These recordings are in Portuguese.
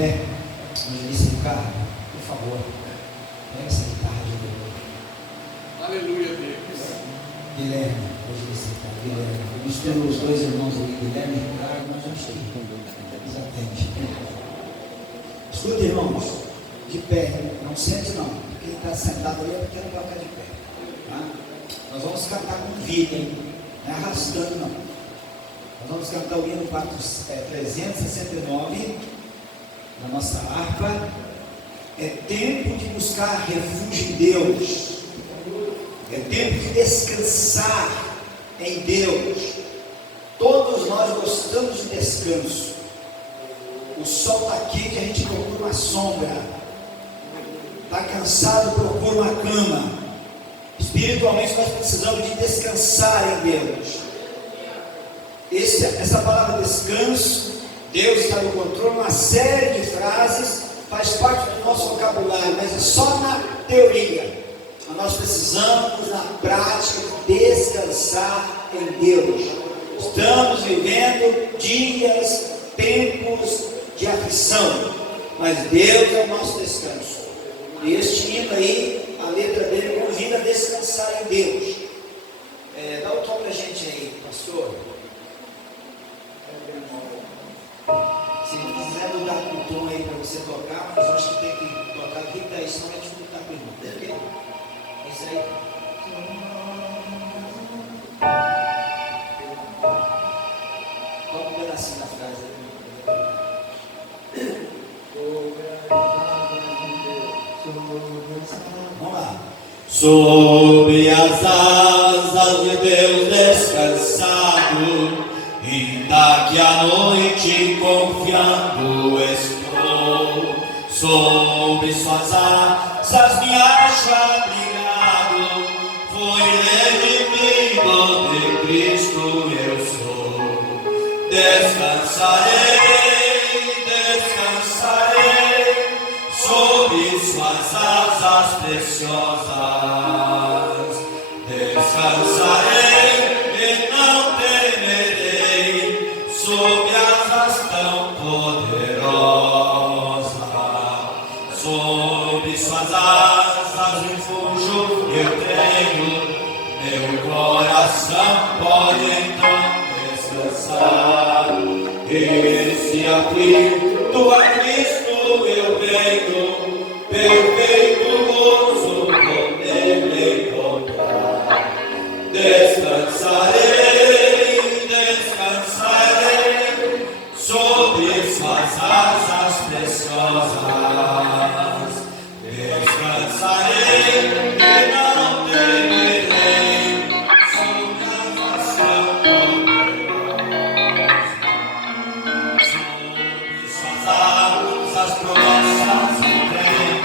pé. Evangelista Ricardo, por favor, pega essa guitarra de novo. Aleluia, Deus. Guilherme, evangelista Ricardo, Guilherme. Nós temos os dois irmãos ali, Guilherme e Ricardo, mas acho que eles atendem. Escuta, irmãos, de pé, não sente não. Quem está sentado ali é porque não vai ficar de pé. Tá? Nós vamos cantar com vida, hein? Não é arrastando não. Nós vamos cantar o hino 369 na nossa harpa. É tempo de buscar refúgio em Deus. É tempo de descansar em Deus. Todos nós gostamos de descanso. O sol está quente, a gente procura uma sombra. Está cansado, procura uma cama. Espiritualmente nós precisamos de descansar em Deus. Essa palavra descanso, Deus está no controle, uma série de frases, faz parte do nosso vocabulário, mas é só na teoria. Mas nós precisamos na prática descansar em Deus. Estamos vivendo dias, tempos de aflição, mas Deus é o nosso descanso. E este hino aí, a letra dele convida a descansar em Deus. Dá o tom para a gente aí, pastor. Se quiser mudar o tom aí para você tocar, mas eu acho que tem que tocar aqui, daí senão a gente não está com o irmão. É isso aí. Toca um pedacinho da frase aí. Vamos lá. Sob as asas de Deus descansado, ainda que a noite confiando estou. Sob suas asas me acho abrigado, foi redimido de Cristo eu sou. Descansarei, sob suas asas preciosas. Descansarei e não temerei, sob asas tão poderosas. Sob suas asas refúgio eu tenho, meu coração pode então descansar. E se aflito a Cristo eu venho, perfeito gozo poder encontrar. Descansarei, sob suas asas preciosas. Descansarei e não temerei, sob asas tão poderosas. Sob suas asas promessas eu tenho.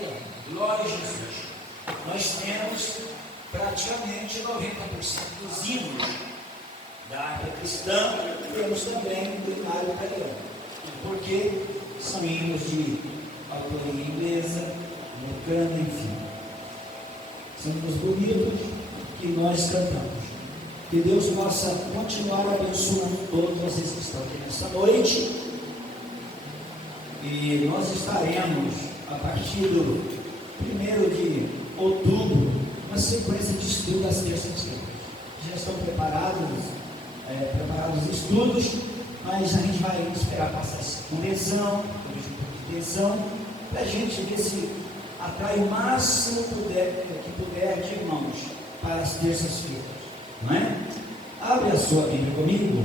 Ariano. Glória a Jesus. Nós temos praticamente 90% dos hinos da arte cristã, temos também do hinário italiano, porque são hinos de autoria inglesa, americana, enfim. São hinos bonitos que nós cantamos. Que Deus possa continuar abençoando todos vocês que estão aqui nessa noite. E nós estaremos, a partir do 1º de outubro, uma sequência de estudo às terças-feiras. Já estão preparados os estudos, mas a gente vai esperar passar essa convenção, de tensão, para a gente ver se atrai o máximo que puder de irmãos para as terças-feiras, não é? Abre a sua Bíblia comigo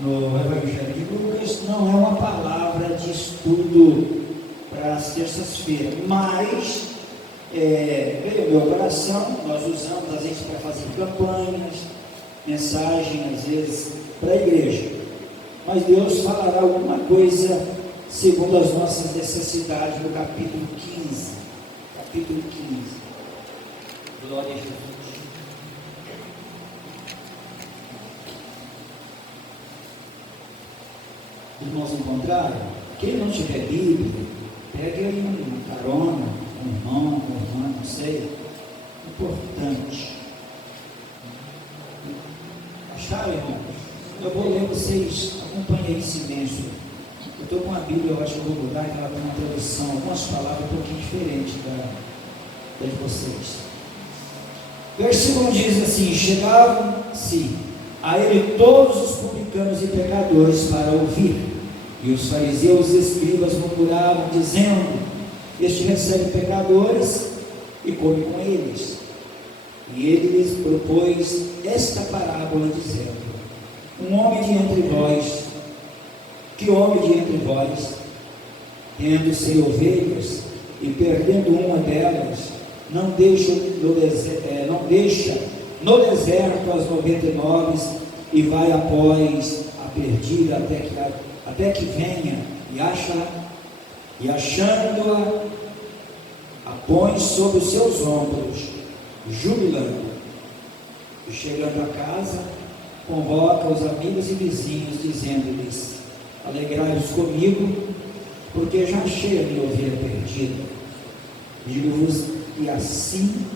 no Evangelho de Lucas. Não é uma palavra de estudo para as terças-feiras, mas veio ao meu coração. Nós usamos às vezes para fazer campanhas, mensagem às vezes para a igreja, mas Deus falará alguma coisa segundo as nossas necessidades no capítulo 15. Capítulo 15. Glória a Jesus. Irmãos encontraram? Quem não tiver Bíblia, pegue aí uma carona, um irmão, uma irmã, não sei. Importante. Acharam, irmãos? Eu vou ler, vocês acompanhem aí em silêncio. Eu estou com a Bíblia, eu acho que eu vou mudar, que ela tem uma tradução, algumas palavras um pouquinho diferentes da de vocês. O versículo diz assim: chegavam-se a ele todos os publicanos e pecadores para ouvir, e os fariseus e escribas murmuravam, dizendo: este recebe pecadores e come com eles. E ele lhes propôs esta parábola, dizendo: um homem de entre vós, que homem de entre vós, tendo 100 ovelhas e perdendo uma delas, não deixa no deserto as 99 e vai após a perdida até que venha e acha-a, e achando-a, a põe sobre os seus ombros, jubilando. E chegando a casa, convoca os amigos e vizinhos, dizendo-lhes: alegrai-vos comigo, porque já achei a minha ovelha perdida. Digo-vos que assim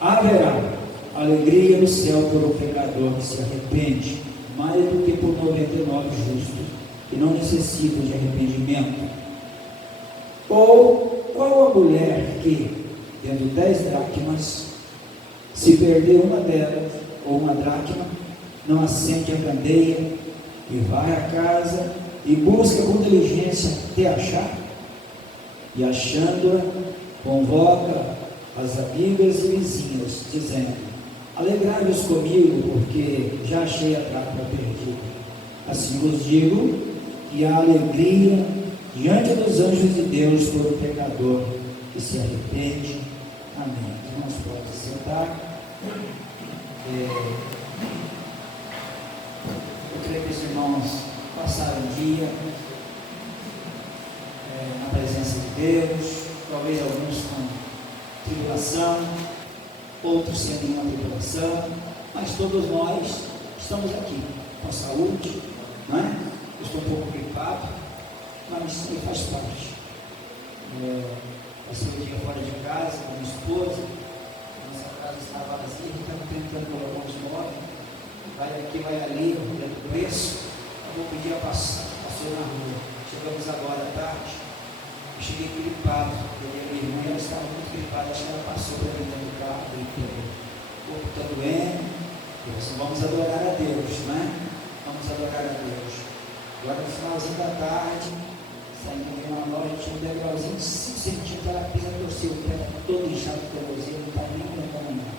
haverá alegria no céu por um pecador que se arrepende, mais do que por 99 justos que não necessitam de arrependimento. Ou qual a mulher que, tendo 10 dracmas, se perder uma delas, ou uma dracma, não acende a candeia e vai à casa e busca com diligência até achar? E achando-a, convoca as amigas e vizinhas, dizendo: alegrai-vos comigo, porque já achei a dracma perdida. Assim vos digo que há alegria diante dos anjos de Deus por um pecador que se arrepende. Amém. Irmãos, podem se sentar. Eu creio que os irmãos passaram o dia na presença de Deus, talvez alguns com tribulação, outros sem nenhuma tribulação, mas todos nós estamos aqui com saúde, não é? Eu estou um pouco gripado, mas isso faz parte. Passei o dia fora de casa com a minha esposa, nossa casa estava vazia, a gente estava tentando colocar uns móveis, vai aqui, vai ali, olhando o preço. Eu vou pedir a passou na rua. Chegamos agora à tarde, eu cheguei gripado, porque a minha irmã ela estava muito gripada, acho que ela passou para mim dentro do carro, o corpo está doendo. Vamos adorar a Deus, não é? Vamos adorar a Deus. Agora no finalzinho da tarde, saindo de uma loja, tinha um degrauzinho de 5 centímetros, ela pisa, torceu o pé, todo inchado de degrauzinho, não está nem aguentando nada.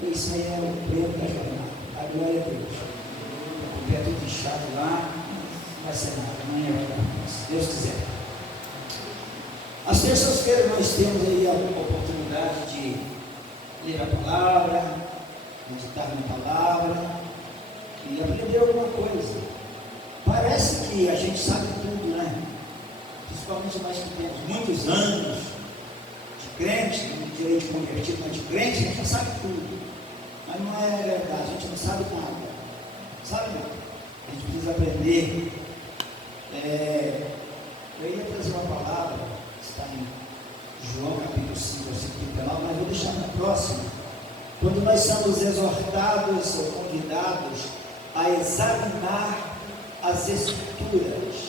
Isso aí é o prêmio da jornada. A glória a Deus. O pé todo inchado lá, não vai ser nada, amanhã vai dar mais, se Deus quiser. Às terças-feiras nós temos aí a oportunidade de ler a palavra, meditar na palavra e aprender alguma coisa. Parece que a gente sabe tudo, né? principalmente nós que temos muitos anos de crente, não direito de convertido, mas de crente, a gente já sabe tudo. Mas não é verdade, a gente não sabe nada. Sabe? A gente precisa aprender. Eu ia trazer uma palavra, está em João capítulo 5, versículo 39, mas vou deixar na próxima. Quando nós somos exortados ou convidados a examinar as Escrituras,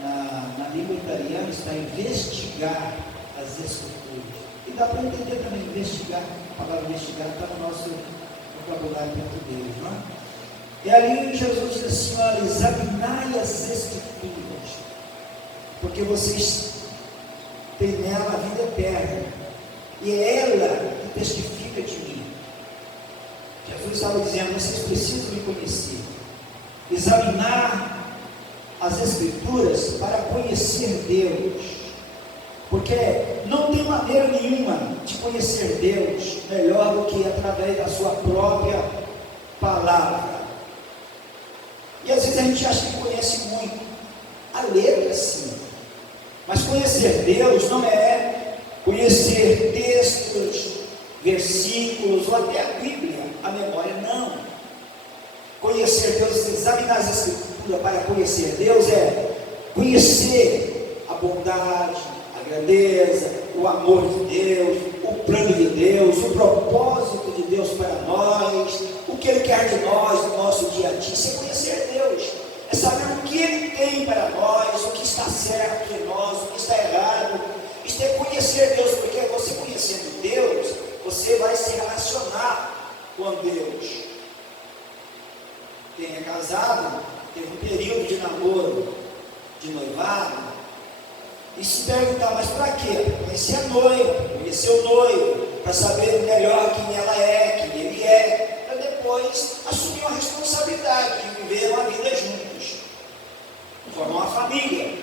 na língua italiana está investigar as Escrituras. E dá para entender também investigar, a palavra investigar está no nosso vocabulário português, não é? E ali Jesus diz assim: olha, examinai as Escrituras, porque vocês têm nela a vida eterna, e é ela que testifica de mim. Jesus estava dizendo: vocês precisam me conhecer, examinar as Escrituras para conhecer Deus, porque não tem maneira nenhuma de conhecer Deus melhor do que através da sua própria palavra. E às vezes a gente acha que conhece muito a letra, sim, mas conhecer Deus não é conhecer textos, versículos ou até a Bíblia, a memória, não. Conhecer Deus, examinar as Escrituras para conhecer Deus é conhecer a bondade, a grandeza, o amor de Deus, o plano de Deus, o propósito de Deus para nós, o que Ele quer de nós no nosso dia a dia. Isso é conhecer Deus, é saber o que Ele tem para nós, o que está certo em nós, o que está errado. Isso é conhecer Deus, porque você conhecendo Deus, você vai se relacionar com Deus. Quem é casado, teve um período de namoro, de noivado, e se perguntar: mas para quê? Para conhecer a noiva, conhecer o noivo, para saber melhor quem ela é, quem ele é, para depois assumir uma responsabilidade de viver uma vida juntos, formar uma família.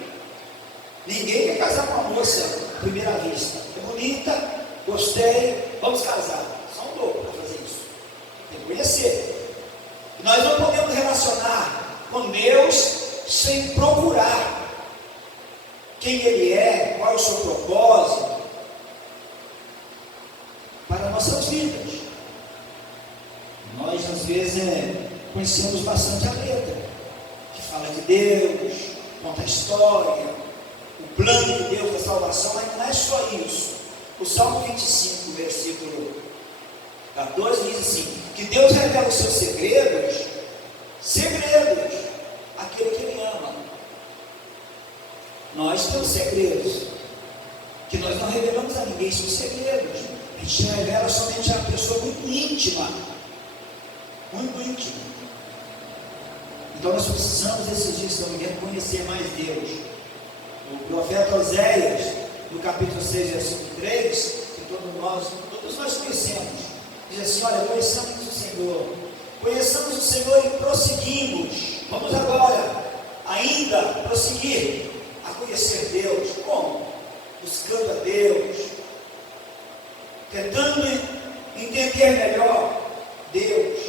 Ninguém quer casar com uma moça à primeira vista. É bonita, gostei, vamos casar. São loucos para fazer isso. Tem que conhecer. Nós não podemos relacionar com Deus sem procurar quem Ele é, qual é o seu propósito para nossas vidas. Nós às vezes conhecemos bastante a letra, que fala de Deus, conta a história, o plano de Deus da salvação, mas não é só isso. O Salmo 25, versículo 14 diz assim: que Deus revela os seus segredos àquele que Ele ama. Nós temos segredos que nós não revelamos a ninguém, são segredos. A gente revela somente a uma pessoa muito íntima, muito íntima. Então nós precisamos esses dias, estamos vivendo, conhecer mais Deus. O profeta Oséias, no capítulo 6, versículo 3, que todos nós conhecemos, diz assim: olha, conheçamos o Senhor e prosseguimos. Vamos agora ainda prosseguir a conhecer Deus. Como? Buscando a Deus, tentando entender melhor Deus.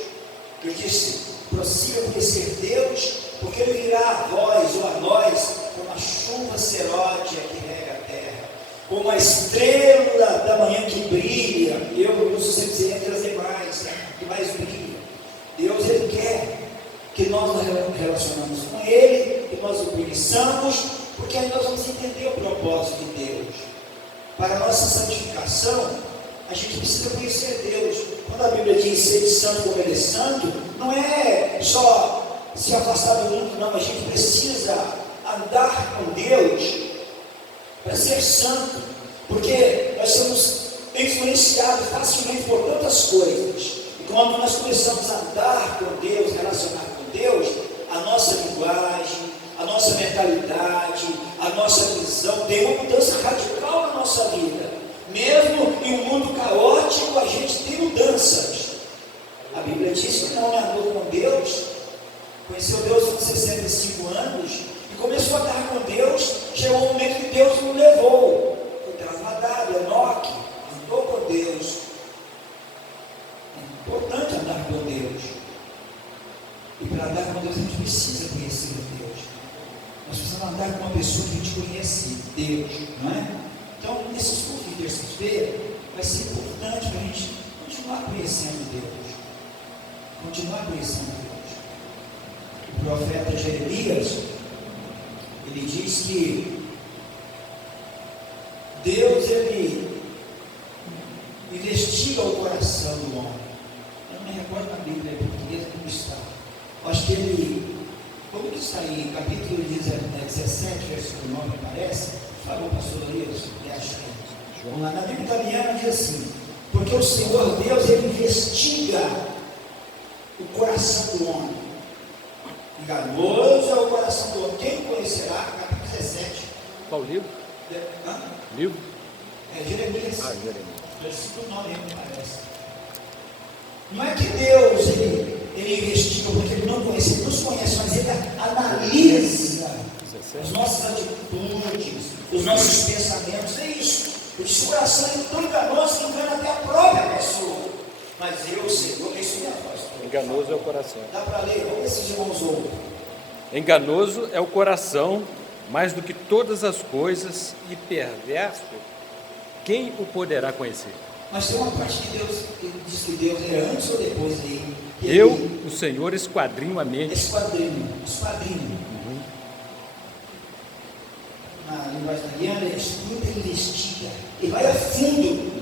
Eu disse: prossiga a conhecer Deus, porque Ele virá a vós ou a nós como a chuva seródia que rega a terra, como a estrela da manhã que brilha. Eu uso sempre dizer entre as demais, que mais brilha. Deus, Ele quer que nós nos relacionamos com Ele, que nós o conheçamos, porque aí nós vamos entender o propósito de Deus. Para a nossa santificação, a gente precisa conhecer Deus. Quando a Bíblia diz ser santo como Ele é santo, não é só se afastar do mundo, não. A gente precisa andar com Deus para ser santo, porque nós somos influenciados facilmente por tantas coisas. E quando nós começamos a andar com Deus, relacionar com Deus, a nossa linguagem, a nossa mentalidade, a nossa visão tem uma mudança radical na nossa vida. Mesmo em um mundo caótico, a gente tem mudanças. A Bíblia diz que não andou com Deus, conheceu Deus com 65 anos e começou a andar com Deus. Chegou um momento que Deus o levou. Foi trasladado. Enoque andou com Deus. É importante andar com Deus. E para andar com Deus a gente precisa conhecer Deus. Nós precisamos andar com uma pessoa que a gente conhece Deus, não é? Então, nesses cultos de terça-feira, vai ser importante para a gente continuar conhecendo Deus. Continuar conhecendo Deus. O profeta Jeremias, ele diz que Deus, ele investiga o coração do homem. Eu não me recordo na Bíblia em português como está. Acho que ele, como que está aí, capítulo 17, versículo 9, parece? Por favor, pastor Elias, vamos lá, na Bíblia italiana diz assim: porque o Senhor Deus, ele investiga o coração do homem. Enganoso é o coração do homem. Quem conhecerá? Capítulo 17. Qual livro? Hã? Livro? Jeremias. Jeremias. Versículo 9, me parece. Não é que Deus ele investiga porque ele não conhece, ele nos conhece, mas ele analisa as nossas atitudes, os nossos pensamentos. É isso. O coração é tão enganoso que engana até a própria pessoa. Mas eu, Senhor, isso me afasta. Enganoso é o coração. Dá para ler? Vamos ver se os irmãos ouvem. Enganoso é o coração, mais do que todas as coisas, e perverso, quem o poderá conhecer? Mas tem uma parte que Deus, ele diz que Deus é antes ou depois dele. Eu, o Senhor, esquadrinho a mente. Esquadrinho. Na linguagem italiana, ele estuda e investiga. Ele vai a fundo.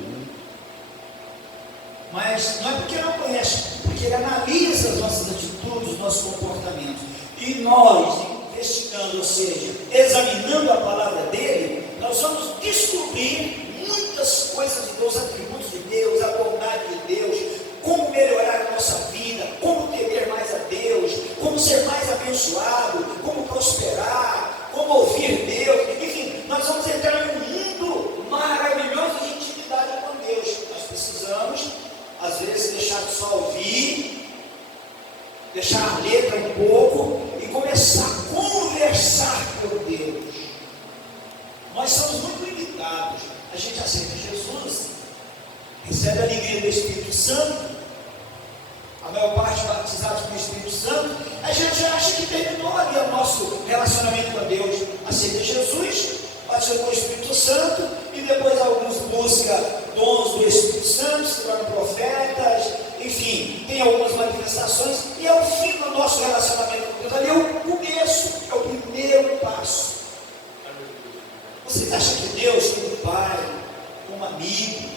Mas não é porque não conhece, porque ele analisa as nossas atitudes, os nossos comportamentos. E nós, investigando, ou seja, examinando a palavra dele, nós vamos descobrir muitas coisas de Deus, atributos de Deus, a bondade de Deus, como melhorar a nossa vida, como temer mais a Deus, como ser mais abençoado, como prosperar, como ouvir Deus. Enfim, nós vamos entrar em um mundo maravilhoso de intimidade com Deus. Nós precisamos, às vezes, deixar de só ouvir, deixar a letra um pouco e começar a conversar com Deus. Nós somos muito limitados. A gente aceita Jesus, recebe a alegria do Espírito Santo, a maior parte batizados com o Espírito Santo, a gente já acha que terminou ali o nosso relacionamento com Deus. Aceita Jesus, batizou com o Espírito Santo, e depois alguns buscam dons do Espírito Santo, se tornam profetas, enfim, tem algumas manifestações, e é o fim do nosso relacionamento com Deus. Ali é o começo, é o primeiro passo. Vocês acham que Deus, como Pai, como amigo,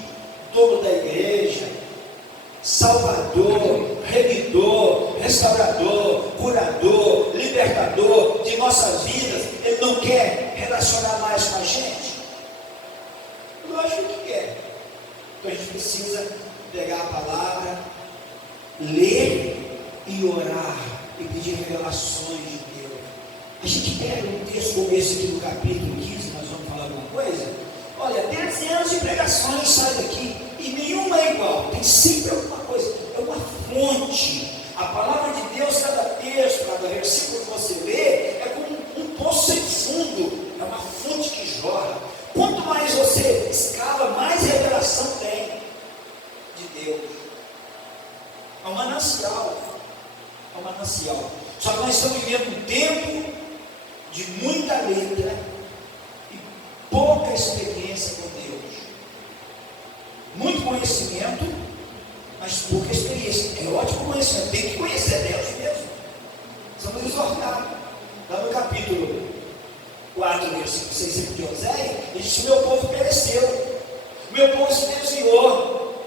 dono da igreja, Salvador, remidor, restaurador, curador, libertador de nossas vidas, Ele não quer relacionar mais com a gente? Lógico que quer. Então a gente precisa pegar a palavra, ler e orar e pedir revelações de Deus. A gente pega um texto como esse aqui no capítulo 15, nós vamos falar alguma coisa. Olha, 13 anos de pregações sai daqui e nenhuma é igual, tem sempre alguma coisa, é uma fonte. A palavra de Deus, cada texto, cada versículo que você lê, é como um poço sem fundo, é uma fonte que jorra. Quanto mais você escala, mais revelação tem de Deus. É um manancial, é um manancial. Só que nós estamos vivendo um tempo de muita letra e pouca experiência com Deus. Muito conhecimento, mas pouca experiência. É ótimo conhecimento, tem que conhecer Deus mesmo. Somos exortados. Lá no capítulo 4, versículo 6 de Oséias, ele diz: o meu povo pereceu, o meu povo se desviou,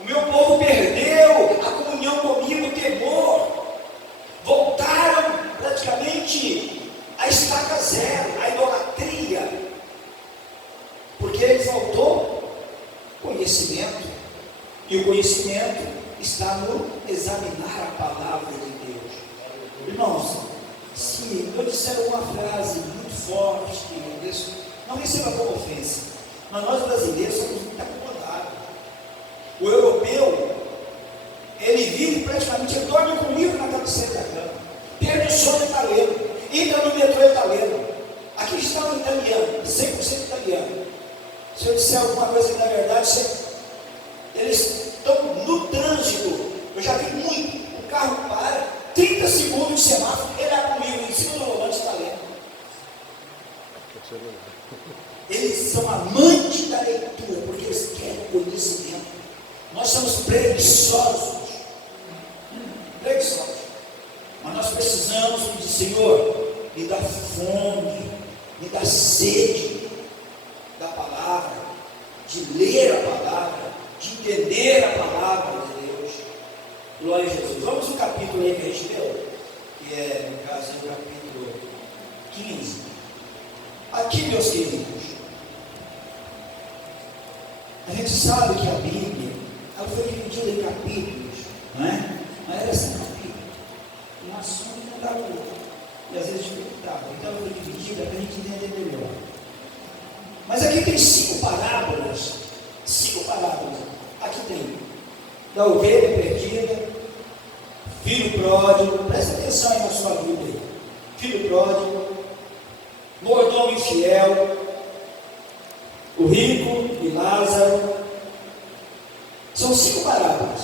o meu povo perdeu a comunhão comigo, o temor, voltaram praticamente a estaca zero, a idolatria, porque ele faltou conhecimento, e o conhecimento está no examinar a palavra de Deus. Irmãos, se eu disser uma frase muito forte, não receba como ofensa, mas nós brasileiros somos muito acomodados. O europeu, ele vive praticamente, ele dorme com o livro na cabeceira da cama, perde o sono e está lendo, entra no metrô e está lendo. Aqui está um italiano, 100% italiano. Se eu disser alguma coisa que na verdade, eles estão no trânsito, eu já vi muito, o carro para, 30 segundos de semáforo, ele abre o livro em cima do volante e está lendo. Eles são amantes da leitura, porque eles querem conhecimento. Nós somos preguiçosos. Preguiçosos. Mas nós precisamos pedir, Senhor, me dá fome, me dá sede da palavra, de ler a palavra, de entender a palavra de Deus. Glória a Jesus. Vamos no capítulo aí que a gente leu, que é, no caso, o capítulo 15. Aqui, meus queridos, a gente sabe que a Bíblia, ela foi dividida em capítulos, não é? Mas era assim, capítulo. Um assunto não dá outro. E às vezes dificultava. Então ela foi dividida para a gente entender melhor. Mas aqui tem 5 parábolas. 5 parábolas. Aqui tem da ovelha perdida, filho pródigo. Presta atenção aí na sua Bíblia. Filho pródigo, mordomo infiel, o rico e Lázaro. São 5 parábolas.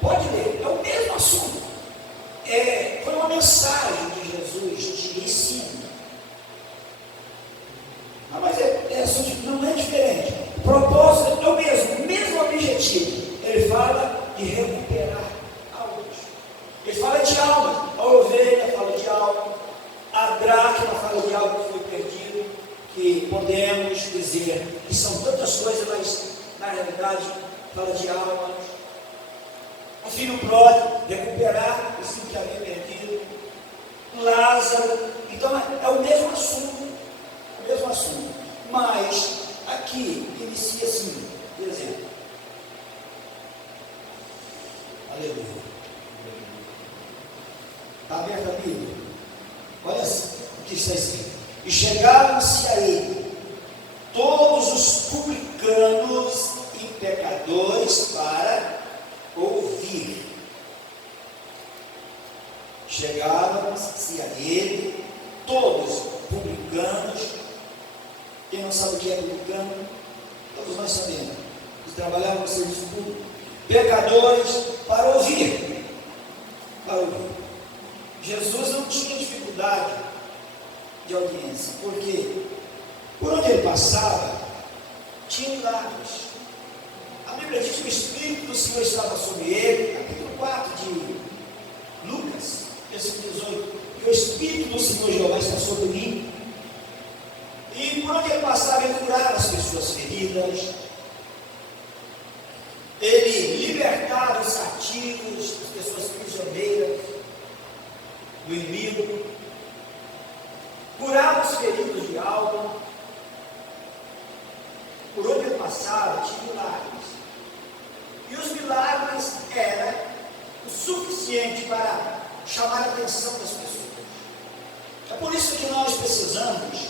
Pode ler, é o mesmo assunto. Foi uma mensagem de Jesus de ensino. Mas não é diferente. O propósito é o mesmo objetivo. Ele fala de recuperar almas. Ele fala de alma. A ovelha fala de alma. A dracma fala de algo que foi perdido. Que podemos dizer que são tantas coisas, mas na realidade fala de alma. O filho pródigo, recuperar isso que havia perdido. Lázaro. Então é o mesmo assunto. O mesmo assunto. Mas aqui inicia assim, por exemplo. Aleluia. Está aberta a Bíblia? Olha o que está escrito. E chegaram-se a ele todos os publicanos e pecadores para ouvir. Chegaram-se a ele todos publicanos. Quem não sabe o que é publicano? Todos nós sabemos. Que trabalhavam no serviço público. Pecadores para ouvir. Para ouvir. Jesus não tinha dificuldade de audiência. Por quê? Por onde ele passava, tinha milagres. A Bíblia diz que o Espírito do Senhor estava sobre ele. Capítulo 4 de Lucas, versículo 18. E o Espírito do Senhor Jeová está sobre mim. E por onde ele passava, ele curava as pessoas feridas. Ele libertava os cativos, as pessoas prisioneiras do inimigo. Curava os feridos de alma. Por onde ele passava, tinha milagres. E os milagres eram o suficiente para chamar a atenção das pessoas. É por isso que nós precisamos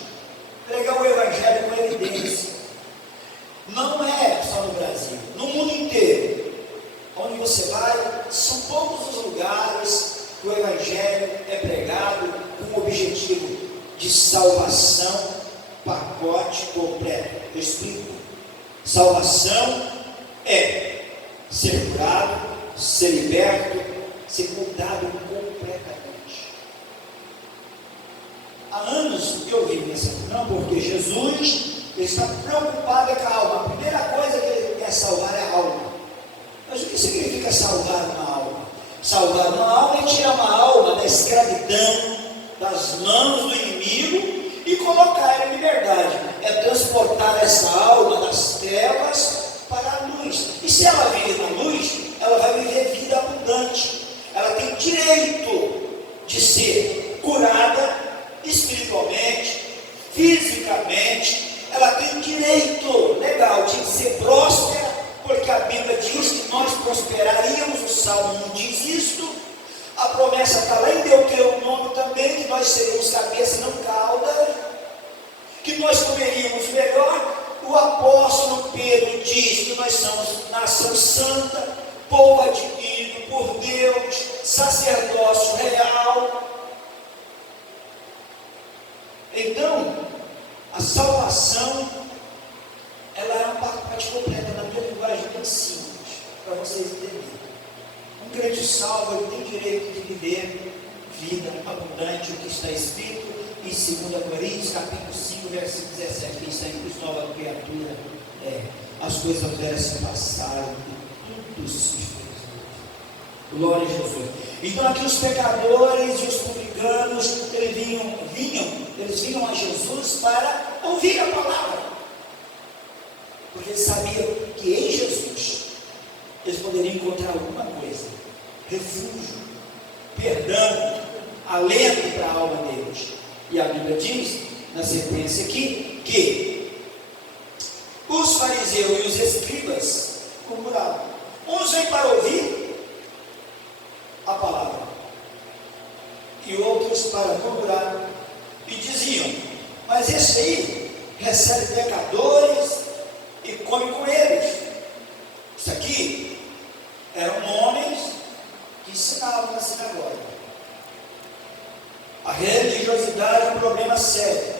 pregar o Evangelho com evidência. Não é só no Brasil, no mundo inteiro. Onde você vai, são poucos os lugares que o Evangelho é pregado com o objetivo de salvação, pacote completo. Eu explico. Salvação é ser curado, ser liberto, ser mudado completamente. Há anos que eu vivo nessa não, porque Jesus está preocupado com a alma. A primeira coisa que ele quer salvar é a alma. Mas o que significa salvar uma alma? Salvar uma alma é tirar uma alma da escravidão, das mãos do inimigo e colocar ela em liberdade. É transportar essa alma das trevas para a luz. E se ela vive na luz, ela vai viver vida abundante. Ela tem direito de ser curada espiritualmente, fisicamente. Ela tem direito legal de ser próspera, porque a Bíblia diz que nós prosperaríamos. O Salmo não diz isto. A promessa está lá em Deuteronômio também, que nós seríamos cabeça e não cauda, que nós comeríamos melhor. O apóstolo Pedro diz que nós somos nação santa, povo adquirido por Deus, sacerdócio real. Então, a salvação, ela é um pacote completo, na minha linguagem bem simples, para vocês entenderem. Um crente salvo, ele tem direito de viver vida abundante, o que está escrito em 2 Coríntios, capítulo 5, versículo 17, que está em Cristo nova criatura, as coisas velhas se passaram, e tudo se fez. Glória a Jesus. Então aqui os pecadores e os publicanos, eles vinham a Jesus para ouvir a palavra, porque eles sabiam que em Jesus eles poderiam encontrar alguma coisa, refúgio, perdão, alento para a alma deles. E a Bíblia diz, na sequência aqui, que os fariseus e os escribas murmuravam. Uns vêm para ouvir a palavra, e outros para murmurar, e diziam: mas esse aí recebe pecadores e come com eles. Isso aqui eram homens que ensinavam na sinagoga. A religiosidade é um problema sério.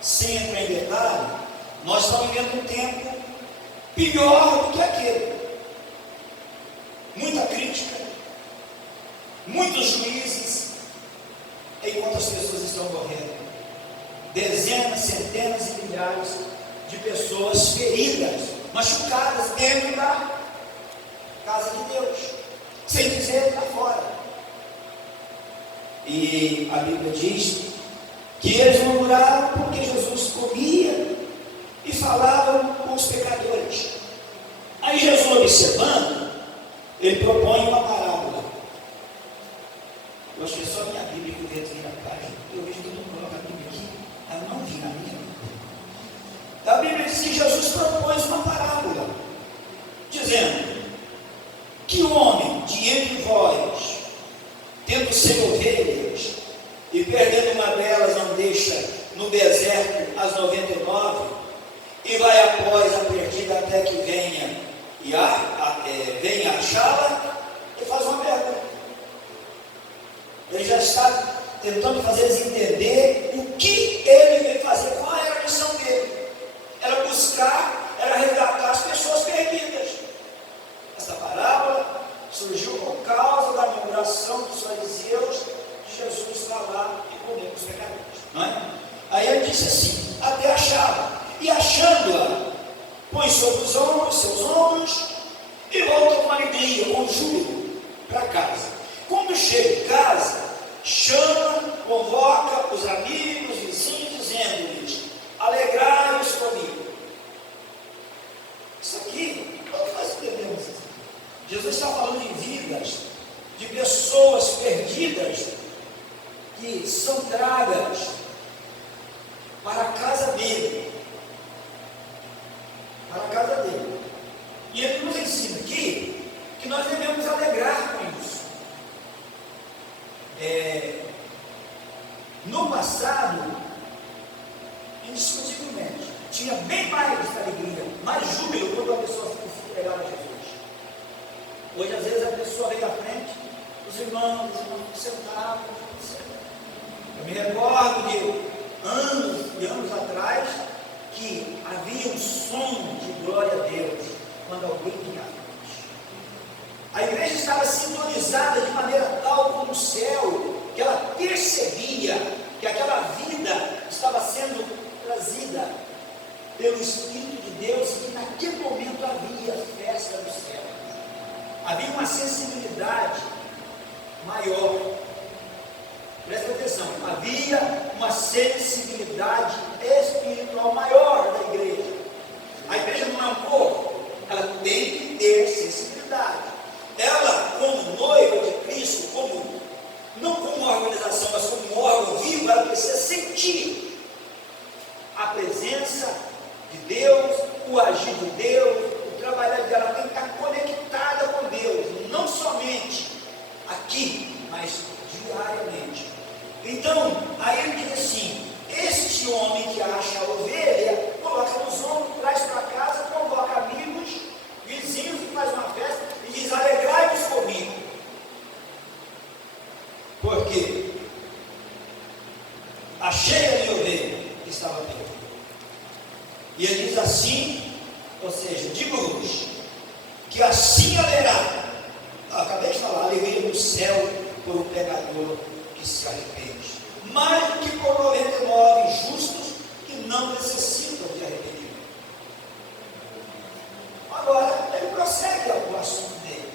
Sem entrar em detalhe, nós estamos vivendo um tempo pior do que aquele. Muita crítica, muitos juízes, enquanto as pessoas estão morrendo. Dezenas, centenas e milhares de pessoas feridas, machucadas dentro da casa de Deus, sem dizer lá fora. E a Bíblia diz que eles murmuraram porque Jesus comia e falava com os pecadores. Aí Jesus, observando, ele propõe uma parábola. Eu acho que é só a minha Bíblia que o vento vira a página. Eu vejo que todo mundo coloca a Bíblia aqui, ela não vira a minha. A Bíblia diz que Jesus propôs uma parábola, dizendo: que homem de entre vós, tendo 100 ovelhas, e perdendo uma delas, não deixa no deserto as 99, e vai após a perdida até que venha achá-la? Ele faz uma pergunta. Ele já está tentando fazer eles entender o que ele veio fazer, qual era a missão dele. Era buscar, era resgatar as pessoas perdidas. Essa parábola surgiu por causa da murmuração dos fariseus de Jesus falar e comer com os pecadores, não é? Aí ele disse assim: até achá-la, e achando-a, põe sobre os ombros, seus ombros, e volta com alegria, com júbilo, para casa. Quando chega em casa, chama, convoca os amigos, vizinhos, dizendo-lhes: alegrai-vos comigo. Isso aqui, como nós entendemos isso? Jesus está falando em vidas de pessoas perdidas que são tragas para a casa dele. Para a casa dele. E ele nos ensina aqui que nós devemos alegrar com isso. No passado, indiscutivelmente, tinha bem mais alegria, mais júbilo quando a pessoa se entregava a Jesus. Hoje, às vezes, a pessoa vem à frente, os irmãos sentavam. Eu me recordo de anos e anos atrás, que havia um som de glória a Deus quando alguém vinha à frente. A igreja estava sintonizada de maneira tal com o céu, que ela percebia que aquela vida estava sendo trazida pelo Espírito de Deus, e que naquele momento havia festa no céu. Havia uma sensibilidade maior. Presta atenção, havia uma sensibilidade espiritual maior da igreja. A igreja não é um corpo, ela tem que ter sensibilidade. Ela, como noiva de Cristo, não como uma organização, mas como um órgão vivo, ela precisa sentir a presença de Deus, o agir de Deus, o trabalhar dela. Ela tem que estar conectada com Deus, não somente aqui, mas diariamente. Então, aí ele diz assim: este homem que acha a ovelha, coloca nos ombros, traz para casa, convoca amigos, vizinhos, e faz uma festa, e diz: alegrai-vos comigo. Por quê? Achei a minha ovelha que estava perdida. E ele diz assim, ou seja, digo-vos que assim haverá, acabei de falar, alegria no céu por um pecador que se arrepende. Mas não necessitam de arrependimento. Agora, ele prossegue o assunto dele.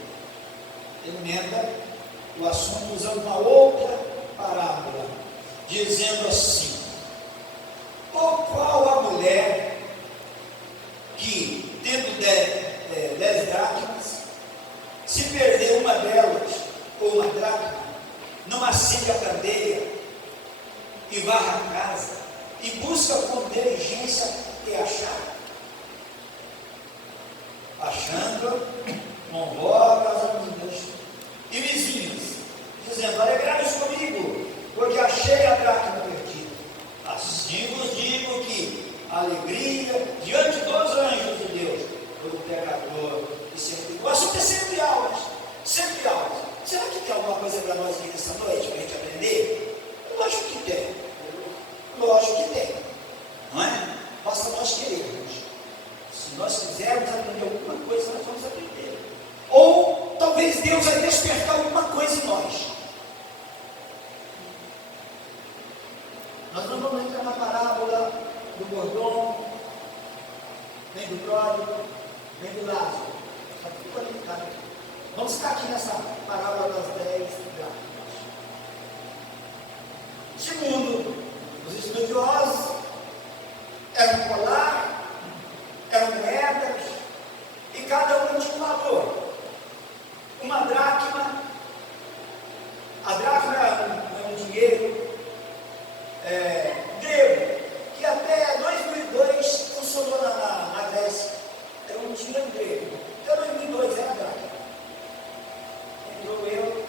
Ele emenda o assunto usando uma outra parábola, dizendo assim: ou qual a mulher que, tendo 10 dracmas, se perder uma delas, ou uma dracma, não acende a candeia e varre a casa, e busca com diligência e achar? Achando, convoca as amigas e vizinhos, dizendo: alegrai-vos comigo, porque achei a dracma perdida. Assim vos digo que a alegria diante dos anjos de Deus, por um pecador que sempre. O assunto é sempre aulas, sempre aulas. Será que tem alguma coisa para nós aqui nessa noite, para a gente aprender? Lógico que tem, lógico que tem, não é? Basta nós querermos. Se nós quisermos aprender alguma coisa, nós vamos aprender. Ou talvez Deus vai despertar alguma coisa em nós. Nós não vamos entrar na parábola do bordão, nem do pródigo, nem do Lázaro. Está tudo qualificado. Vamos ficar aqui nessa parábola das 10 dracmas. Segundo os estudiosos, era um colar, eram moedas, e cada um tinha um valor. Uma dracma, a dracma era um dinheiro grego, que até 2002 funcionou na Grécia. Era um dinheiro grego. Até 2002 era a dracma. Entrou eu.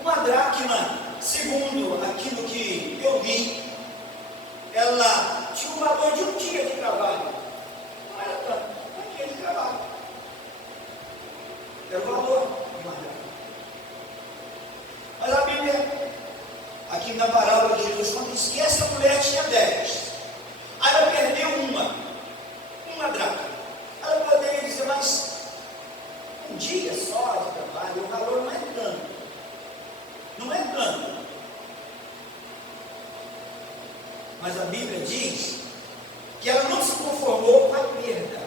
Uma dracma, segundo aquilo que eu li, ela tinha um valor de um dia de trabalho. Não era tanto, um dia de trabalho. Era o valor de uma dracma. Mas a Bíblia, aqui na parábola de Jesus, quando diz que essa mulher tinha 10, aí ela perdeu uma dracma. Ela poderia dizer: mas um dia só de trabalho, o valor não é tanto. Não é tanto. Mas a Bíblia diz que ela não se conformou com a perda.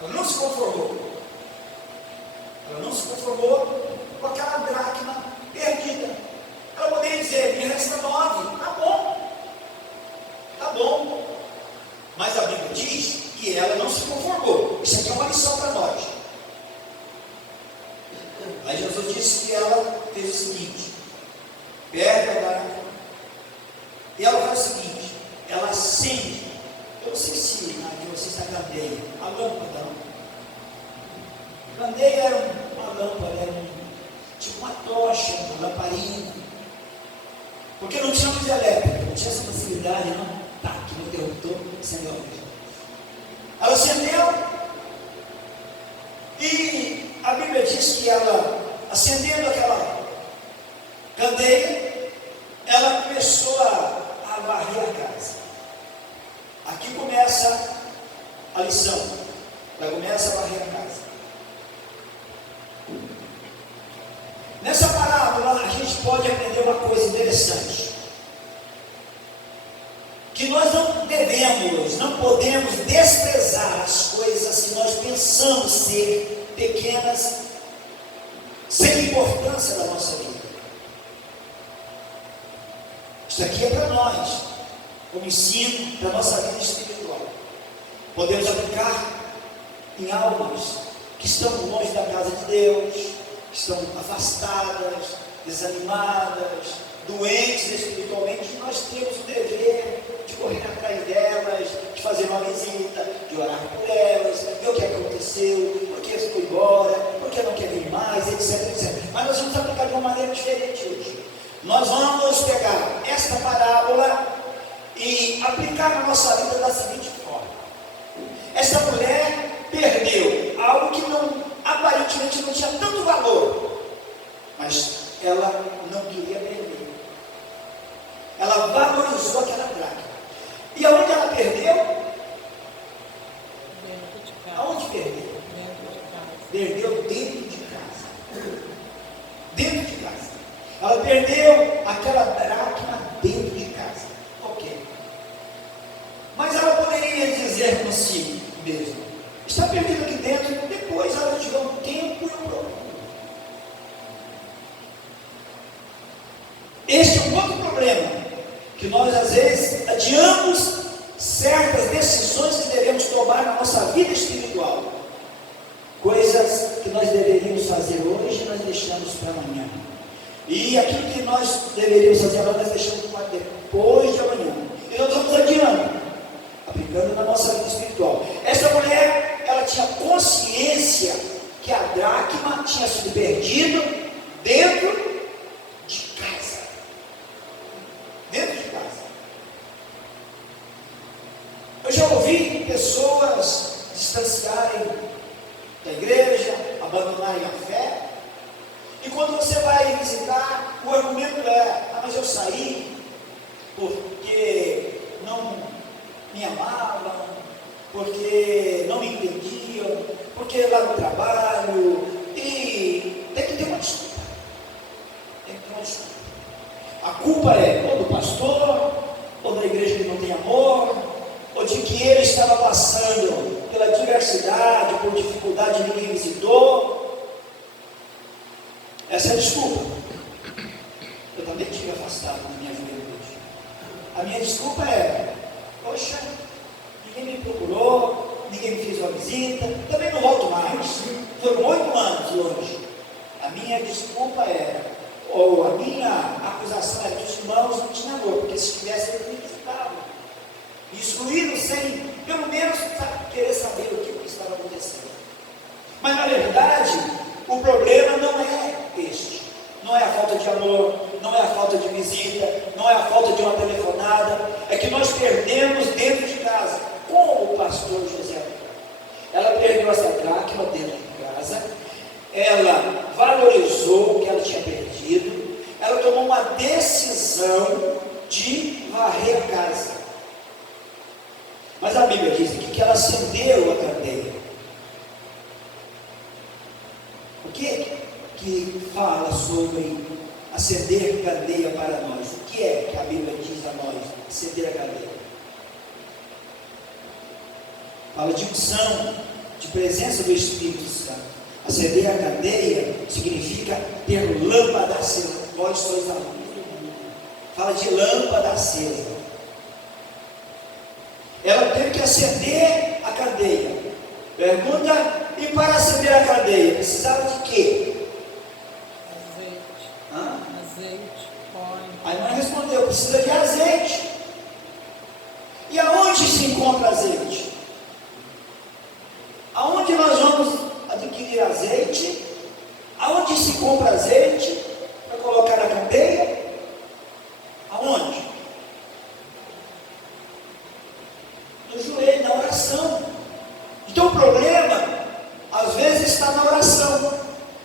Ela não se conformou. Ela não se conformou com aquela dracma perdida. Ela poderia dizer: me resta 9, tá bom. Tá bom. Mas a Bíblia diz que ela não se conformou. Isso aqui é uma lição para nós. Aí Jesus disse que ela fez o seguinte: pega a dracma, e ela faz o seguinte: ela acende. Eu não sei se de vocês está candeia, a lâmpada não. Candeia era uma lâmpada, era tipo uma tocha, uma lamparina. Porque não tinha luz elétrica, não tinha essa facilidade, não. Tá, aqui no interruptor, acendeu a luz. Ela acendeu, e a Bíblia diz que ela, acendendo aquela candeia, ela começou a varrer a casa. Aqui começa a lição. Ela começa a varrer a casa. Nessa parábola a gente pode aprender uma coisa interessante: que nós não devemos, não podemos desprezar as coisas que nós pensamos ser pequenas, sem importância da nossa vida. Isso aqui é para nós, como ensino para a nossa vida espiritual. Podemos aplicar em almas que estão longe da casa de Deus, que estão afastadas, desanimadas, doentes espiritualmente. Nós temos o dever de correr atrás delas, de fazer uma visita, de orar por elas, ver o que aconteceu, por que foi embora, por que não quer vir mais, etc, etc. Mas nós vamos aplicar de uma maneira diferente hoje. Nós vamos pegar esta parábola e aplicar na nossa vida da seguinte forma: essa mulher perdeu algo que aparentemente não tinha tanto valor, mas ela não queria perder. Ela valorizou aquela dracma. E aonde ela perdeu? Dentro de casa. Aonde perdeu? Dentro de casa. Perdeu dentro de casa. Dentro de casa. Ela perdeu aquela dracma dentro de casa. Ok. dizer consigo mesmo. Está perdido aqui dentro, depois ela tiver um tempo e um problema. Este é um outro problema, que nós às vezes adiamos certas decisões que devemos tomar na nossa vida espiritual. Coisas que nós deveríamos fazer hoje, nós deixamos para amanhã. E aquilo que nós deveríamos fazer agora, nós deixamos para depois de amanhã. E nós vamos adiando, aplicando na nossa vida espiritual. Essa mulher, ela tinha consciência que a dracma tinha sido perdida dentro de casa. Dentro de casa. Eu já ouvi pessoas distanciarem da igreja, abandonarem a fé. E quando você vai visitar, o argumento é: mas eu saí porque não me amavam, porque não me entendiam, porque lá no trabalho, e tem que ter uma desculpa. Tem que ter uma desculpa. A culpa é ou do pastor, ou da igreja que não tem amor, ou de que ele estava passando pela diversidade, por dificuldade, ninguém visitou. Essa é a desculpa. Eu também estive afastado da minha juventude. A minha desculpa é: poxa, ninguém me procurou, ninguém me fez uma visita, também não volto mais. Foram 8 anos longe. A minha desculpa era, ou a minha acusação era que os irmãos não tinham amor, porque se tivessem eles me visitavam. Me excluíram sem, pelo menos, querer saber o que estava acontecendo. Mas na verdade, o problema não é este. Não é a falta de amor, não é a falta de visita, não é a falta de uma telefonada. É que nós perdemos dentro de casa, como o pastor José. Ela perdeu essa dracma dentro de casa, ela valorizou o que ela tinha perdido, ela tomou uma decisão de varrer a casa. Mas a Bíblia diz aqui que ela acendeu a candeia. O que fala sobre acender candeia para nós? O que é que a Bíblia diz a nós, acender a candeia? Fala de unção, de presença do Espírito Santo. Acender a candeia significa ter lâmpada acesa. Vós sois a luz do mundo. Fala de lâmpada acesa. Ela teve que acender a candeia. Pergunta: e para acender a candeia, precisava de quê? Azeite. Hã? Azeite, óleo. A irmã respondeu: precisa de azeite. E aonde se encontra azeite? Aonde nós vamos adquirir azeite? Aonde se compra azeite para colocar na candeia? Aonde? No joelho, na oração. Então o problema, às vezes, está na oração.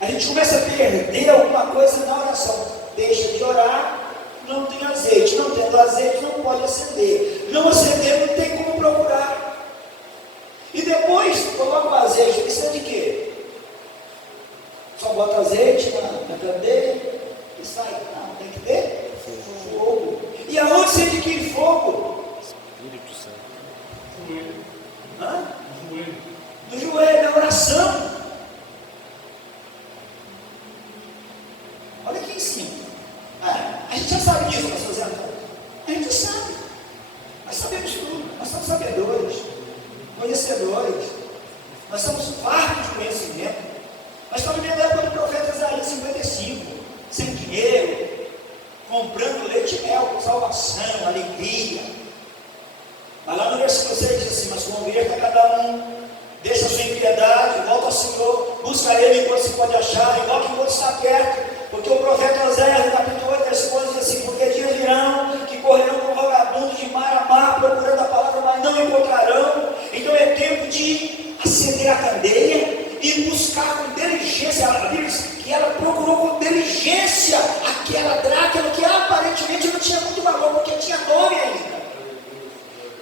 A gente começa a perder alguma coisa na oração. Deixa de orar, não tem azeite. Não tendo azeite, não pode acender. Não acender, não tem como procurar. E depois, coloca o azeite. Precisa de quê? Só bota azeite na candeia e sai. Não, tem que ter fogo. E aonde você adquire fogo? Espírito Santo. Hã? No joelho, na oração. Olha aqui em cima. A gente já sabe disso, pastor Zé Antônio. A gente sabe. Nós sabemos tudo. Nós somos sabedores, conhecedores. Nós somos fartos de conhecimento. Nós estamos vendo a época do profeta Isaías 55, sem dinheiro, comprando leite e mel, com salvação, alegria. Mas lá no versículo 6 diz assim: mas converta cada um, deixa a sua impiedade, volta ao Senhor, busca Ele enquanto se pode achar, igual que enquanto está perto. Porque o profeta Oséias, no capítulo 8, versículo 11, diz assim: porque dias virão que correrão como vagabundos de mar a mar, procurando a palavra, mas não encontrarão. Então é tempo de acender a candeia e buscar com diligência. A Bíblia diz que ela procurou com diligência aquela dracma que aparentemente não tinha muito valor, porque tinha nome ainda.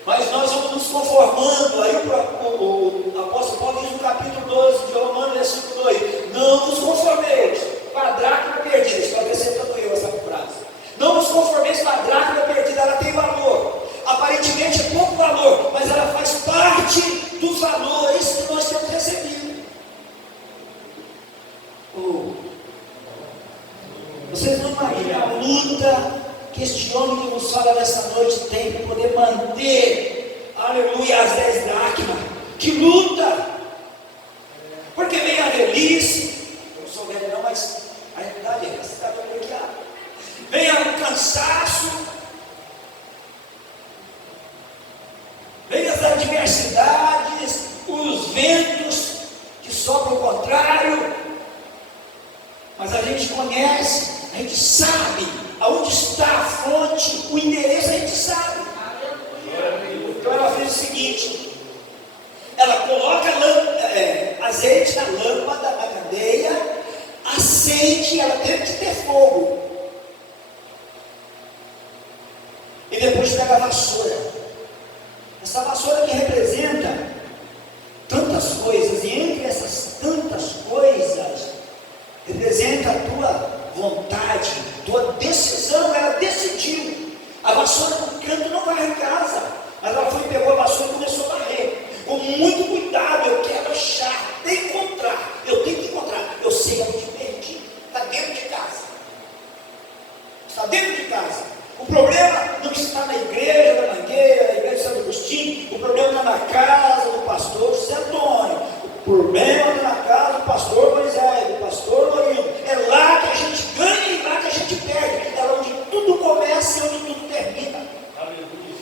Mas nós vamos nos conformando. Aí o apóstolo Paulo diz no capítulo 12 de Romanos, versículo 2: não nos conformeis com a dracma perdida. Estou acrescentando eu essa frase. Não nos conformeis com a dracma perdida. Ela tem valor. Aparentemente é pouco valor, mas ela faz parte os valores que nós temos recebido. Vocês não imaginam a luta que este homem que nos fala nessa noite tem para poder manter, aleluia, as 10 dracmas. Que luta! Porque vem a velhice, eu não sou velho não, mas a realidade é essa, está bloqueada. Vem o cansaço, vem as adversidades, os ventos que sopram o contrário, mas a gente conhece, a gente sabe aonde está a fonte, o endereço a gente sabe. Então ela fez o seguinte: ela coloca azeite na lâmpada, na candeia, acende, ela teve que ter fogo, e depois pega a vassoura. Essa vassoura que representa tantas coisas, e entre essas tantas coisas representa a tua vontade, tua decisão. Ela decidiu. A vassoura no canto não vai em casa, mas ela foi, pegou a vassoura e começou a varrer com muito cuidado. Eu quero achar, eu tenho que encontrar. Eu sei onde perdi, está dentro de casa, está dentro de casa. O problema não está na igreja da Mangueira, na igreja de Santo Agostinho. O problema está na casa do pastor José Antônio. O problema está na casa do pastor Moisés, do pastor Lorino. É lá que a gente ganha e lá que a gente perde. É lá onde tudo começa e onde tudo termina.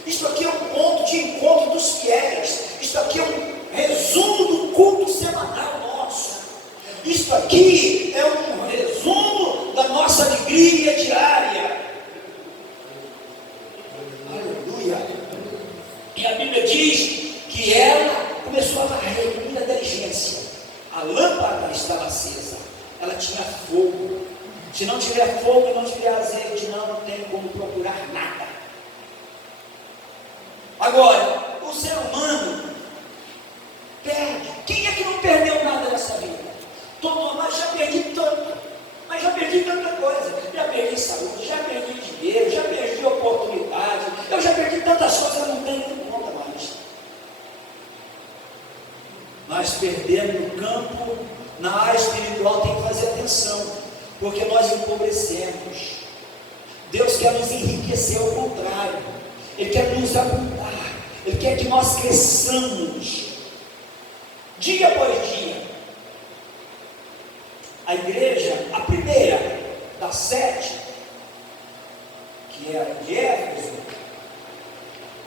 Isso aqui é um ponto de encontro dos fiéis. Isso aqui é um resumo do culto semanal nosso. Isso aqui é um resumo da nossa alegria diária. Aleluia. E a Bíblia diz que ela começou a varrer com muita diligência. A lâmpada estava acesa, ela tinha fogo. Se não tiver fogo e não tiver azeite, não tem como procurar nada. Agora, o ser humano perde. Quem é que não perdeu nada nessa vida? Todo, mas já perdi tanto. Mas já perdi tanta coisa. Já perdi saúde, já perdi dinheiro, já perdi oportunidade. Eu já perdi tantas coisas, eu não tenho conta mais. Nós perdemos no campo, na área espiritual, tem que fazer atenção, porque nós empobrecemos. Deus quer nos enriquecer, ao contrário, Ele quer nos abundar, Ele quer que nós cresçamos, dia após dia. A igreja, a primeira das 7, que é a de Éfeso,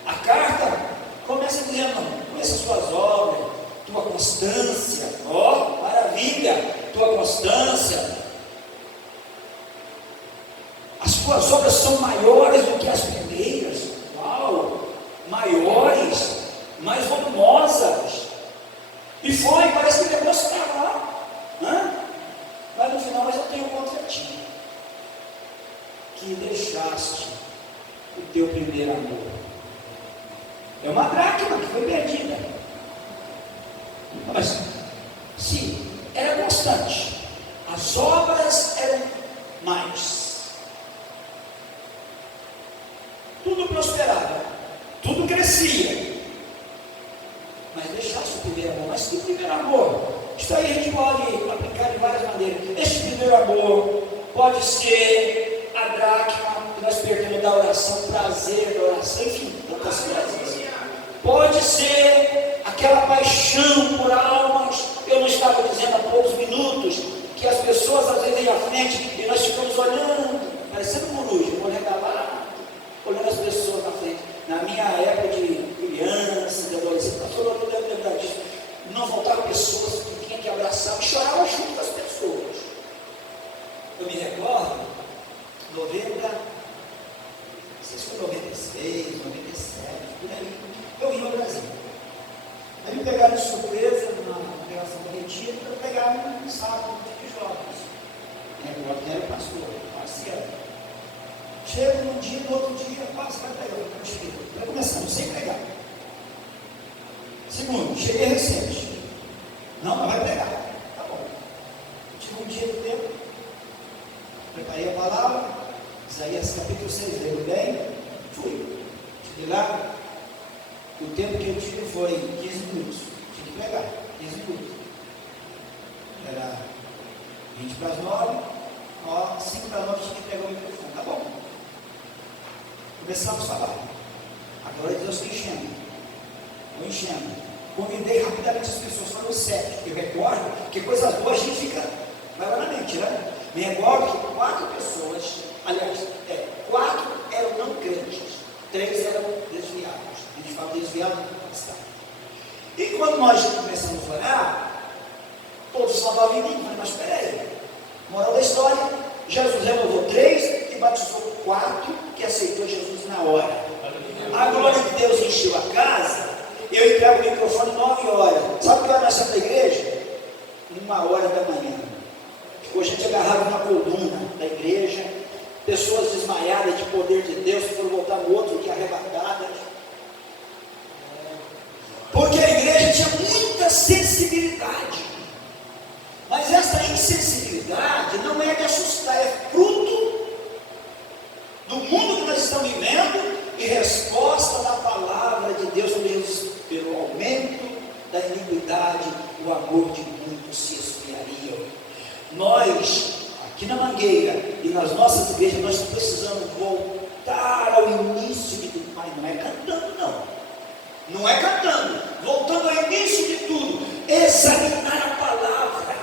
a carta começa dizendo: conheça as suas obras, tua constância, ó, maravilha, tua constância, as tuas obras são maiores do que as primeiras. Uau, maiores, mais volumosas. E foi, parece que o negócio está lá, mas no final, eu tenho contra ti, que deixaste o teu primeiro amor. É uma dracma que foi perdida. Mas, sim, era constante. As obras eram mais. Tudo prosperava, tudo crescia. Mas deixasse o primeiro amor. Mas que primeiro amor? Isso aí a gente pode aplicar de várias maneiras. Este primeiro amor pode ser a dracma que nós perdemos da oração, prazer da oração, enfim, tantas coisas. Pode ser aquela paixão por almas. Eu não estava dizendo há poucos minutos que as pessoas às vezes vêm à frente e nós ficamos olhando, parecendo um coruja, olhando lá, olhando as pessoas na frente. Na minha época de criança, de adolescente, pastor, eu não deve lembrar disso. Não faltavam pessoas que tinham que abraçar e choravam junto com as pessoas. Eu me recordo, 90, não sei se foi 96, 97, por aí, eu vim ao Brasil. Aí me pegaram de surpresa na operação da retira, para pegar um saco de jovens. Me recordo que era o pastor, Marcelo. Chego num dia, no outro dia, passa, vai pegar o mochila. Vai começando, sem pegar. Segundo, cheguei recente. Não, mas vai pegar. Tá bom. Tive um dia do tempo. Preparei a palavra. Isaías capítulo 6, lembro bem? Fui. Cheguei lá. O tempo que eu tive foi 15 minutos. tinha que pregar, 15 minutos. Era 20 para as 9, 5 para as 9 tinha que pegar o microfone. Tá bom. Começamos a falar. Agora Deus está enchendo. Estou enchendo. Convidei rapidamente as pessoas, foram 7. Eu recordo que coisas boas a gente fica claramente, né? Me recordo que 4 pessoas, aliás, 4 eram não crentes, 3 eram desviados. A gente fala desviado, está. E quando nós começamos a orar, todos falavam em mim. Eu falei, mas espera aí. Moral da história, Jesus renovou 3 e batizou 4 que aceitou Jesus na hora. A glória de Deus encheu a casa. Eu entrego o microfone 9 horas. Sabe o que era nessa igreja? 1h da manhã. Ficou gente agarrada na coluna da igreja, pessoas desmaiadas de poder de Deus, que foram voltar no outro dia arrebatadas. Porque a igreja tinha muita sensibilidade. Mas essa insensibilidade não é de assustar, é fruto do mundo que nós estamos vivendo e resposta da palavra de Deus sobre Jesus. Pelo aumento da iniquidade, o amor de muitos se esfriaria. Nós, aqui na Mangueira e nas nossas igrejas, nós precisamos voltar ao início de tudo. Mas não é cantando, não. Não é cantando. Voltando ao início de tudo. Examinar a palavra.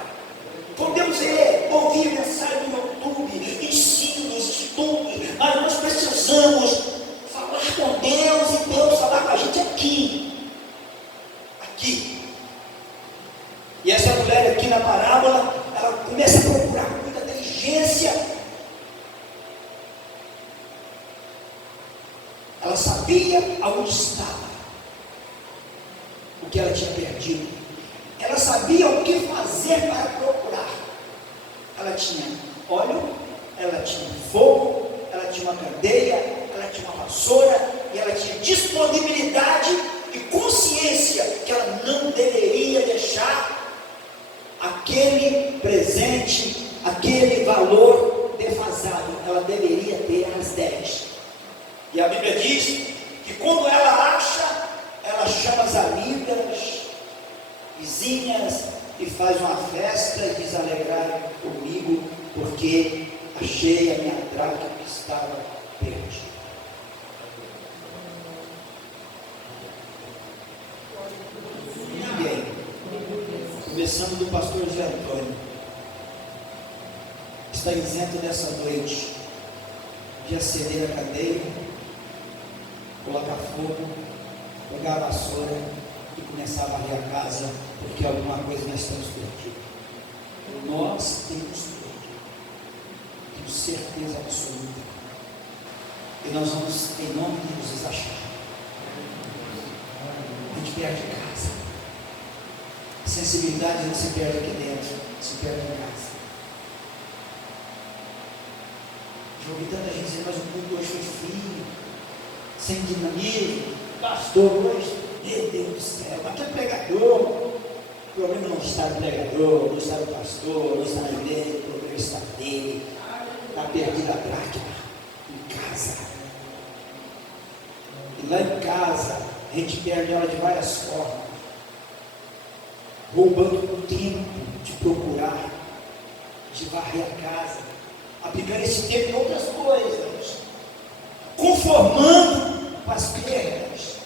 Podemos ouvir mensagem no YouTube, ensinos, estudos, mas nós precisamos falar com Deus e Deus falar com a gente aqui. Aqui. E essa mulher aqui na parábola, ela começa a procurar com muita diligência. Ela sabia aonde estava, o que ela tinha perdido. Ela sabia o que fazer para procurar. Ela tinha óleo, ela tinha fogo, ela tinha uma candeia, ela tinha uma vassoura, e ela tinha disponibilidade e consciência que ela não deveria deixar aquele presente, aquele valor defasado. Ela deveria ter as 10. E a Bíblia diz que quando ela acha, ela chama as amigas, vizinhas, e faz uma festa e diz: alegrai comigo, porque achei a minha dracma que estava perdida. Ninguém, começando do pastor José Antônio, está isento dessa noite de acender a cadeira, colocar fogo, pegar a vassoura e começar a varrer a casa, porque alguma coisa nós estamos perdidos. Nós temos perdido, tenho certeza absoluta, e nós vamos, em nome de Jesus, achar. A gente perde casa. A sensibilidade não se perde aqui dentro, se perde em casa. Já ouvi tanta gente dizer: mas o culto hoje foi frio, sem dinamismo, pastor hoje, meu Deus do céu, mas que pregador. O problema não está no pregador, não está no pastor, não está na igreja, o problema está nele. Está perdida a dracma em casa. E lá em casa, a gente perde ela de várias formas, roubando o tempo de procurar, de varrer a casa, aplicando esse tempo em outras coisas, conformando com as perdas.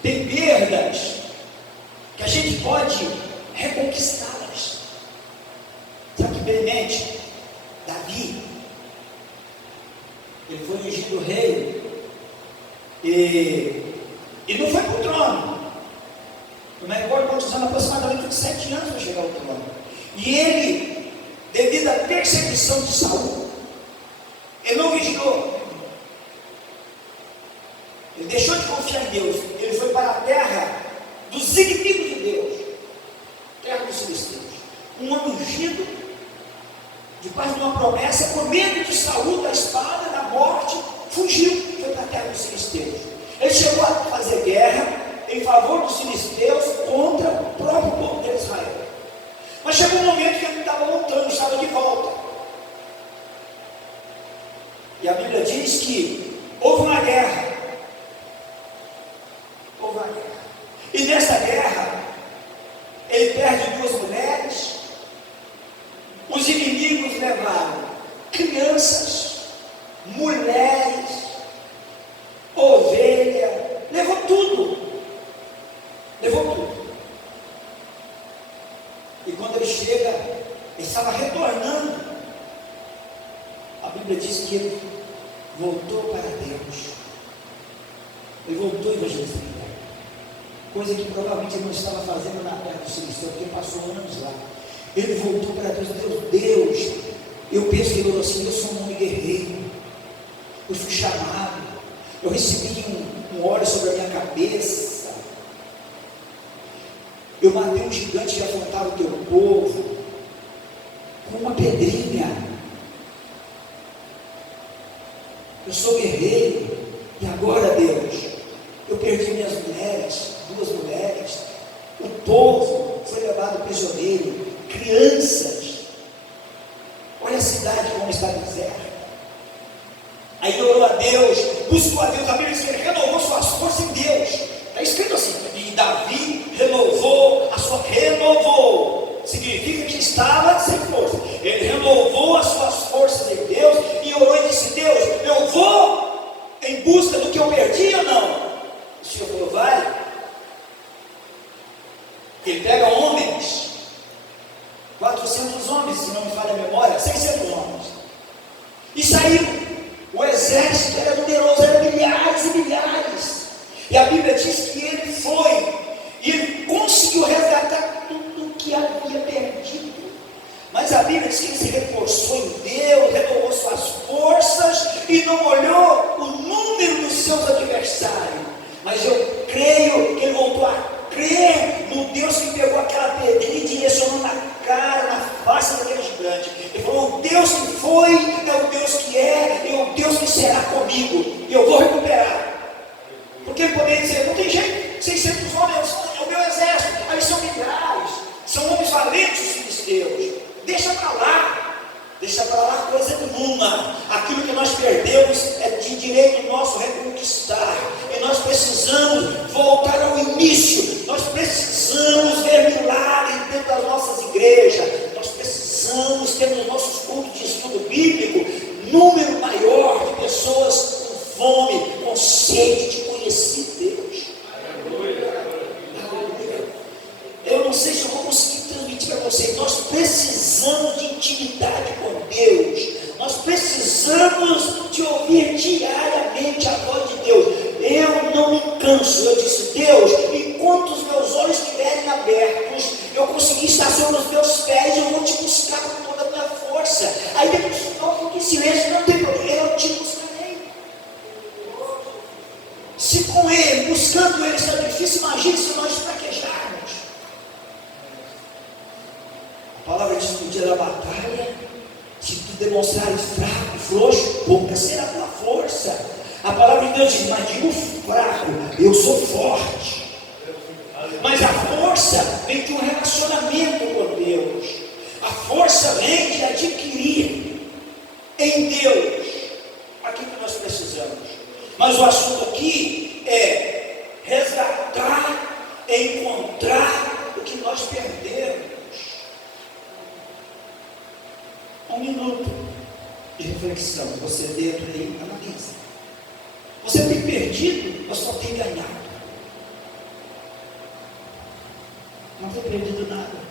Tem perdas que a gente pode reconquistá-las. Sabe que brevemente, Davi, ele foi ungido rei, e não foi para o trono. Eu me recordo quantos anos, aproximadamente 7 anos para chegar ao trono. E ele, devido à perseguição de Saul, ele não vigiou. Ele deixou de confiar em Deus. Ele foi para a terra dos inimigos de Deus, terra dos filisteus. Um homem ungido, debaixo de uma promessa, com medo de Saul, da espada, da morte, fugiu, foi para a terra dos filisteus. Ele chegou a fazer guerra em favor dos filisteus contra o próprio povo de Israel. Mas chegou um momento que ele estava voltando, estava de volta. E a Bíblia diz que houve uma guerra. E nessa guerra, Ele voltou a evangelizar, coisa que provavelmente ele não estava fazendo na terra do Filisteu, porque passou anos lá. Ele voltou para Deus, Deus, eu penso que ele falou assim: eu sou um homem guerreiro, eu fui chamado, eu recebi um óleo sobre a minha cabeça, eu matei um gigante que afrontava o teu povo, com uma pedrinha, eu sou guerreiro, e agora, Deus, eu perdi minhas mulheres, 2 mulheres, o povo foi levado prisioneiro, crianças, olha a cidade como está deserta. Aí orou a Deus, buscou a Deus, a Bíblia diz que ele renovou suas forças em Deus, está escrito assim, e Davi renovou, significa que estava sem força, ele renovou as suas forças em Deus, e orou e disse: Deus, eu vou em busca do que eu perdi ou não? O Senhor falou: vai. Ele pega homens, 400 homens, se não me falha a memória, 600 homens, e saiu. O exército era numeroso, eram milhares e milhares, e a Bíblia diz que ele foi, e ele conseguiu resgatar tudo que havia perdido. Mas a Bíblia diz que ele se reforçou em Deus, renovou suas forças e não olhou o número dos seus adversários. Mas eu creio que ele voltou a crer no Deus que pegou aquela pedrinha e direcionou na cara, na face daquele gigante. Ele falou: o Deus que foi é o Deus que é o Deus que será comigo, e eu vou recuperar. Porque ele poderia dizer: não tem jeito, 600 homens é o meu exército, aí são milhares, são homens valentes os filisteus, deixa para lá coisa nenhuma. Aquilo que nós perdemos é de direito nosso reconquistar, e nós precisamos voltar ao início, nós precisamos ver milagres dentro das nossas igrejas, nós precisamos ter nos nossos cultos de estudo bíblico número maior de pessoas com fome, com sede de conhecer Deus. Eu não sei se eu vou conseguir transmitir para vocês. Nós precisamos de intimidade com Deus. Nós precisamos de ouvir diariamente a voz de Deus. Eu não me canso. Eu disse: Deus, enquanto os meus olhos estiverem abertos, eu conseguir estar sobre os meus pés, eu vou te buscar com toda a minha força. Aí depois eu fico em silêncio, não tem problema, eu te buscarei. Se com Ele, buscando Ele, está difícil, imagine se nós fraquejarmos. A palavra diz que no dia da batalha, se tu demonstrares fraco, frouxo, pouca será a tua força. A palavra de Deus diz: mas digo fraco, eu sou forte. Mas a força vem de um relacionamento com Deus. A força vem de adquirir em Deus aquilo que nós precisamos. Mas o assunto aqui é resgatar, encontrar o que nós perdemos. 1 minuto de reflexão. Você dentro aí, analisa. Você tem perdido ou só tem ganhado? Não tem perdido nada.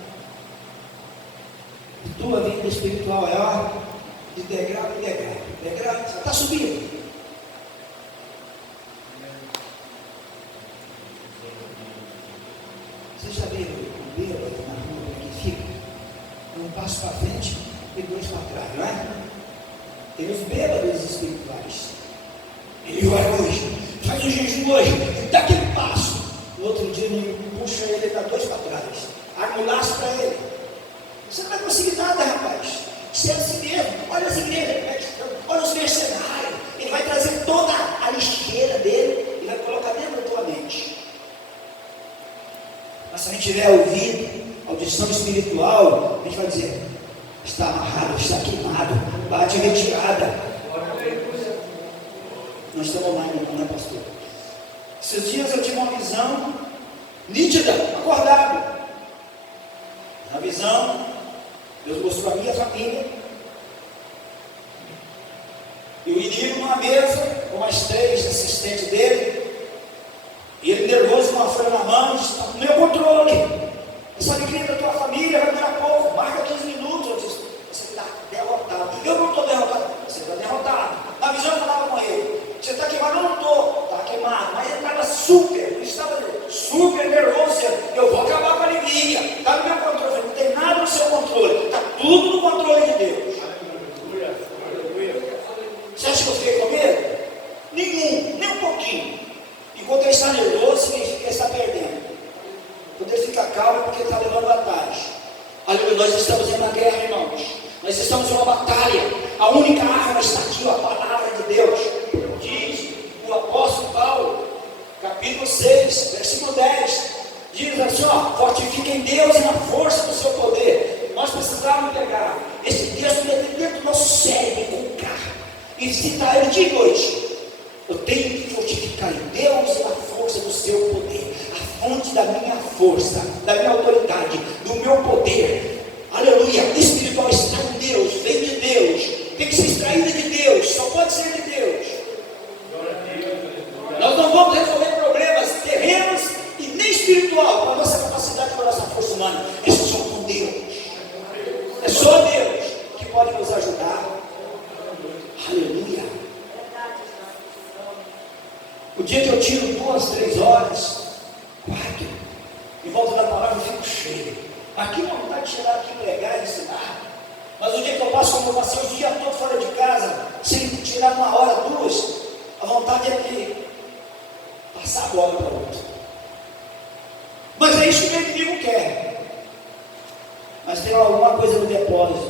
A tua vida espiritual é de degrau em degrau. Degrau, você está subindo. Você já viu o bêbado na rua que fica? Um passo para frente e 2 para trás, não é? Tem os bêbados espirituais. Ele vai hoje, faz um jejum hoje, dá aquele passo. No outro dia ele puxa ele, dá 2 para trás, arma o laço para ele. Você não vai conseguir nada, rapaz. Isso é assim mesmo. Olha as igrejas, olha os mercenários. Ele vai trazer toda a lixeira dele e vai colocar dentro da tua mente. Mas se a gente tiver ouvido, audição espiritual, a gente vai dizer: está amarrado, está queimado, bate retirada. Nós estamos online, não é, pastor? Esses dias eu tive uma visão nítida, acordado. Na visão, Deus mostrou a minha família e o inimigo numa mesa com mais 3 assistentes dele, e ele nervoso com uma folha na mão, disse: está no meu controle, essa alegria da tua família vai durar pouco, marca 15 minutos. Eu disse: você está derrotado. Eu não estou derrotado. Você está derrotado. Na visão eu falava com ele: você está queimado? Eu não estou. Está queimado, mas ele está está nervoso significa que está perdendo. Quando ele fica calmo, é porque está levando vantagem. Aleluia, nós estamos em uma guerra, irmãos. Nós estamos em uma batalha. A única arma está aqui, a palavra de Deus. Diz o apóstolo Paulo, capítulo 6, versículo 10. Diz assim, ó, fortifiquem Deus na força do seu poder. Nós precisamos pegar esse texto dentro do nosso cérebro, colocar e visitar ele de noite. Eu tenho que fortificar em Deus na força do seu poder, a fonte da minha força, da minha autoridade, do meu poder. Aleluia, espiritual está em Deus, vem de Deus, tem que ser extraída de Deus, só pode ser de Deus. Nós não vamos resolver problemas terrenos e nem espiritual com a nossa capacidade, com a nossa força humana. É só com Deus. É só Deus que pode nos ajudar. Aleluia. O dia que eu tiro 2, 3 horas, 4, em volta da palavra eu fico cheio. Aqui não vontade de chegar aqui, pregar e ensinar. Mas o dia que eu passo, como eu passei o dia todo fora de casa, sem tirar 1 hora, 2, a vontade é de passar a bola para o outro. Mas é isso que o inimigo quer. Mas tem alguma coisa no depósito